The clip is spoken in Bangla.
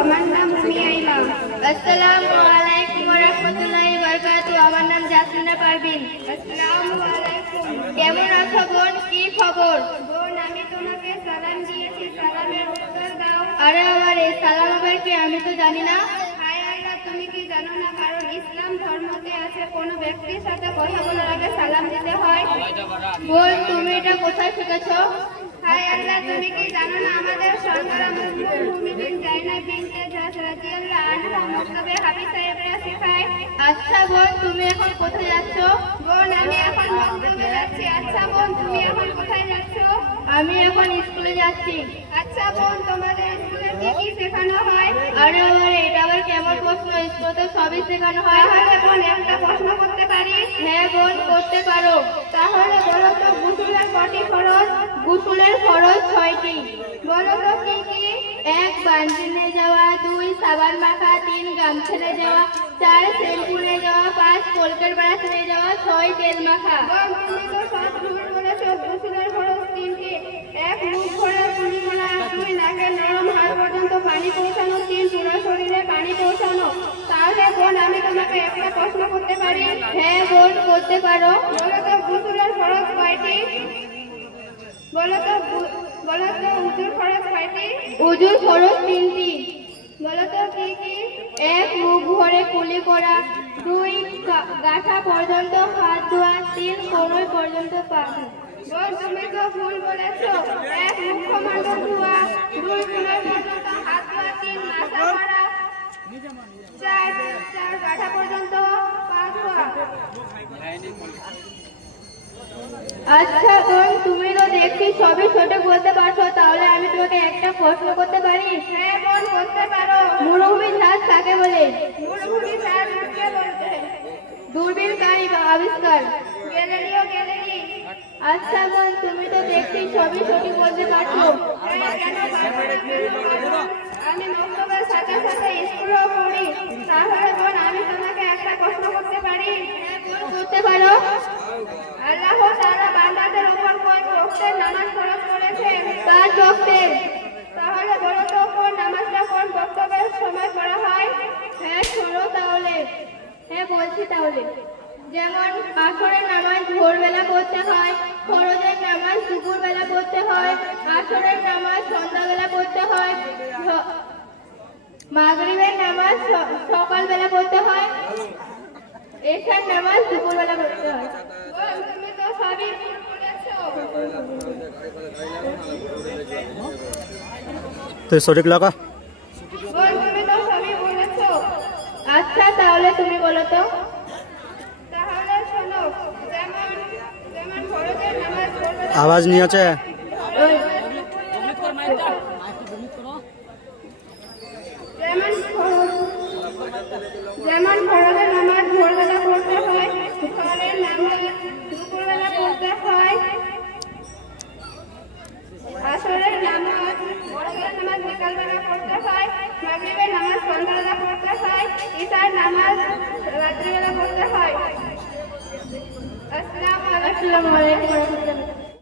আমার নাম রুমিয়া ইমাম। আসসালামু আলাইকুম ওয়া রাহমাতুল্লাহি ওয়া বারাকাতুহু। আমার নাম জাসমিনা পারভিন। আসসালামু আলাইকুম। কেমন আছো বোন? কি খবর? বোন, আমি তোমাকে সালাম দিয়েছি, সালামের উত্তর দাও। আরে আমার এই সালাম আবার কি? আমি তো জানি না। হায় আল্লাহ, তুমি কি জানো না? কারণ ইসলাম ধর্মতে আছে কোনো ব্যক্তির সাথে কথা বলার আগে সালাম দিতে হয়। বোন, তুমি এটা কোথায় শিখেছো? হায় আল্লাহ, তুমি কি জানো না? আমাদের সরকার উম্মুল মুমিনিন জাইনাব বিনতে জাহশ রাদিয়াল্লাহু আনহা মক্তবে হাবিব সাহেবরা শেখায়। আচ্ছা বোন, তুমি এখন কোথায় যাচ্ছ? বোন, আমি এখন মক্তবে যাচ্ছি। আচ্ছা বোন, তুমি এখন কোথায় যাচ্ছ? আমি এখন স্কুলে যাচ্ছি। আচ্ছা বোন, তোমাদের স্কুলে কি কি শেখানো হয়? আরে আমার এটা আবার কেমন প্রশ্ন? স্কুলে তো সবই শেখানো হয়। তাহলে বোন, একটা প্রশ্ন করতে পারি? হ্যাঁ বোন, করতে পারো। তাহলে বলো তো, গোসলের কটি ফরজ? গোসলের ফরজ 6টি। বলো তো কি কি? 1 বাথরুমে যাওয়া, 2 সাবান মাখা, 3 গামছা নিয়ে যাওয়া, 4 শ্যাম্পু নিয়ে যাওয়া, 5 কোলগেট ব্রাশ নিয়ে যাওয়া, 6 তেল মাখা। বোন, তুমি তো সব ভুল বলেছো। গোসলের ফরজ 3টি। 1 মুখ ভরে কুলি করা, 2 নাকের নরম হাড় পর্যন্ত পানি পৌঁছানো, 3 পুরো শরীরে পানি পৌঁছানো। তাহলে বোন, আমি তোমাকে একটা প্রশ্ন করতে পারি? হ্যাঁ বোন, করতে পারো। বলো তো গোসলের ফরজ কয়টি? বলো তো উযুর ফরজ কয়টি? উযুর ফরজ 3টি। বলো তো কি কি? 1 মুখ ভরে কুলি করা, 2 গাঁঠা পর্যন্ত হাত ধোয়া, 3 কোমর পর্যন্ত পা ধোয়া। বোন, তুমি তো ভুল বলেছো। 1 মুখমণ্ডল ধোয়া, 2 কোমর পর্যন্ত হাত ধোয়া, 3 মাথা করা, 4 গাঁঠা পর্যন্ত পা ধোয়া। আচ্ছা বোন, তুমি তো দেখছি সবই সঠিক বলতে পারছো। তাহলে আমি তোমাকে একটা প্রশ্ন করতে পারি? হ্যাঁ বোন, করতে পারো। মরুভূমির রাজ কাকে বলে? মরুভূমি রাজ কাকে বলতে? দূরবীন কার আবিষ্কার? Galileo Galilei. আচ্ছা বোন, তুমি তো দেখছি সবই সঠিক বলতে পারছো। হ্যাঁ, কেন পারবো না? আমি মক্তবের সাথে সাথে স্কুলেও পড়ি। তাহলে বোন, আমি তোমাকে একটা প্রশ্ন করতে পারি? করতে পারো। আল্লাহ তাআলা বান্দাদের উপর কোন ওয়াক্তের নামাজ ফরজ করেছেন? 5 ওয়াক্তের। তাহলে বলো তো, কোন নামাজটা কোন বক্তব্যের সময় পড়া হয়? হ্যাঁ শোনো তাহলে। হ্যাঁ বলছি তাহলে। যেমন আসরের নামাজ ভোরবেলা পড়তে হয়, ফরজের নামাজ দুপুরবেলা পড়তে হয়, আসরের নামাজ সন্ধ্যাবেলা পড়তে হয়, মাগরিবের নামাজ সকালবেলা পড়তে হয়, এশার নামাজ দুপুরবেলা পড়তে হয়। বোন, তুমি তো সবই ভুল বলেছো। তো সঠিক লাগা। বোন, তুমি তো সবই বলেছো। আচ্ছা তাহলে তুমি বলো তো। তাহলে শোনো, যেমন যেমন ফরজের নামাজ ভোরবেলা আওয়াজ নিয়ে আছে। যেমন ফরজের নামাজ ভোরবেলা পড়তে হয়, ফজরের নামাজ দুপুরবেলা পড়তে হয়, আসরের নামাজ বিকালবেলা পড়তে হয়, মাগরিবের নামাজ সন্ধ্যাবেলা পড়তে হয়, ঈশার নামাজ রাত্রিবেলা পড়তে হয়। আসসালামু আলাইকুম। আসসালামু আলাইকুম ওয়া রাহমাতুল্লাহ।